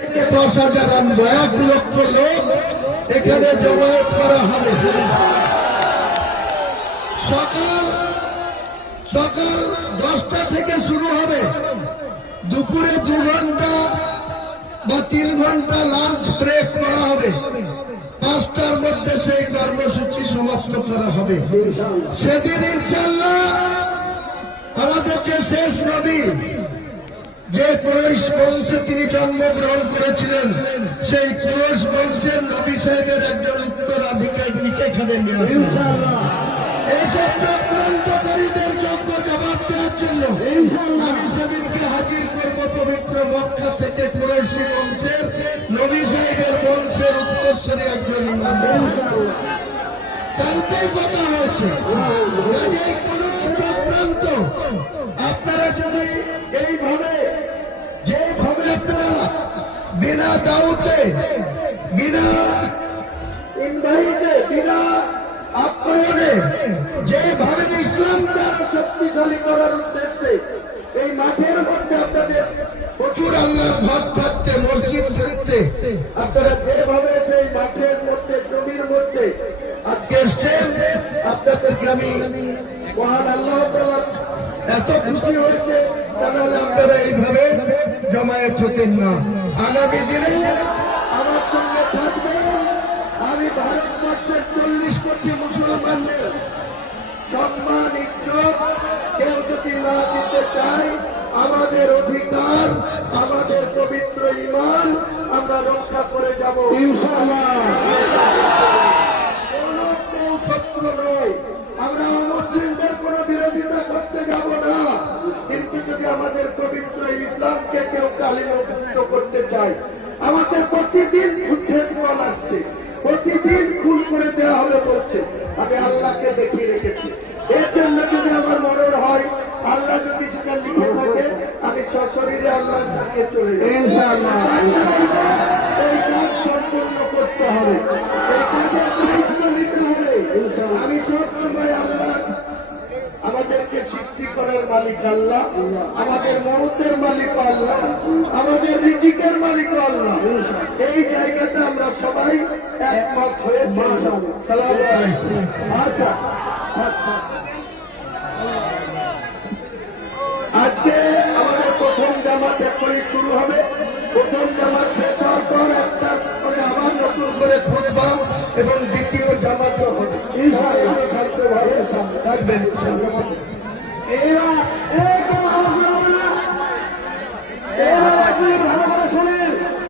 10,000 আনবো, 1 লক্ষ লোক এখানে জমায়েত করা হবে। সকাল 10টা থেকে শুরু হবে, দুপুরে 2 ঘন্টা বা 3 ঘন্টা লাঞ্চ ব্রেক করা হবে, 5টার মধ্যে সেই কর্মসূচি সমাপ্ত করা হবে। সেদিন ইনশাআল্লাহ আমাদের যে শেষ নবী, যে কুরাইশ বংশে তিনি জন্মগ্রহণ করেছিলেন, সেই কুরাইশ বংশের নবী সাহেবের একজন উত্তরাধিকারীকে এখানে নিয়ে আসেন। এইসব চক্রান্তকারীদের যোগ্য জবাব দেওয়ার জন্য আমি সেদিনকে হাজির করবো পবিত্র মক্কা থেকে কুরাইশি বংশের নবী সাহেবের বংশের উত্তরসূরি একজন ইমাম। কালকেই কথা হয়েছে, কাজেই কোন চক্রান্ত আপনারা যদি এইভাবে যেভাবে আপনারা বিনা দাওয়াতে, বিনা ইনভাইটে, বিনা আপ্যায়নে যেভাবে ইসলামকে আরো শক্তিশালী করার উদ্দেশ্যে এই মাঠের মধ্যে আপনাদের প্রচুর আল্লাহর ঘর থাকতে, মসজিদ থাকতে, আপনারা যেভাবে সেই মাঠের মধ্যে, জমির মধ্যে আজকে এসছেন, আপনাদেরকে আমি মহান আল্লাহ তাআলা এত খুশি হয়েছে, তাহলে আপনারা এইভাবে জমায়েত হতেন না। আগামী দিনে আমার সঙ্গে থাকবেন। আমি ভারতবর্ষের 40 কোটি মুসলমানদের সম্মান, ইজ্জত কেউ যদি না দিতে চায়, আমাদের অধিকার, আমাদের পবিত্র ঈমান আমরা রক্ষা করে যাব ইনশাআল্লাহ। কোন কেউ শত্রু নয়, আমরা মুসলিমদের কোন বিরোধিতা করতে যাব না, কিন্তু যদি আমাদের পবিত্র ইসলামকে কেউ কালিমামুক্ত করতে চায়, আমাদের প্রতিদিন খুঁজে কল আসছে, প্রতিদিন খুন করে দেওয়া হবে বলছে। আমি আল্লাহকে দেখিয়ে রেখেছি, এর জন্য যদি আমার মরণ হয়, আল্লাহ যদি সেটা লিখে থাকে, আমি সশরীরে আল্লাহর কাছে চলে যাব ইনশাআল্লাহ। এই কাজ সম্পূর্ণ করতে হবে, এই কাজের দায়িত্ব নিতে হবে ইনশাআল্লাহ। আমি সব সময় আল্লাহ, আমাদেরকে সৃষ্টি করার মালিক আল্লাহ, আমাদের মওতের মালিক আল্লাহ, আমাদের রিজিকের মালিক আল্লাহ। এই জায়গাটা আমরা সবাই একমত হয়ে চলব। সালামু আলাইকুম। আচ্ছা, আজকে আমাদের প্রথম জামাত এখনই শুরু হবে। প্রথম জামাত শেষ হওয়ার পর একটা করে আবার নতুন করে খুতবা এবং দ্বিতীয় জামাত হবে। ইনশাআল্লাহ শান্তভাবে সামনে থাকবেন।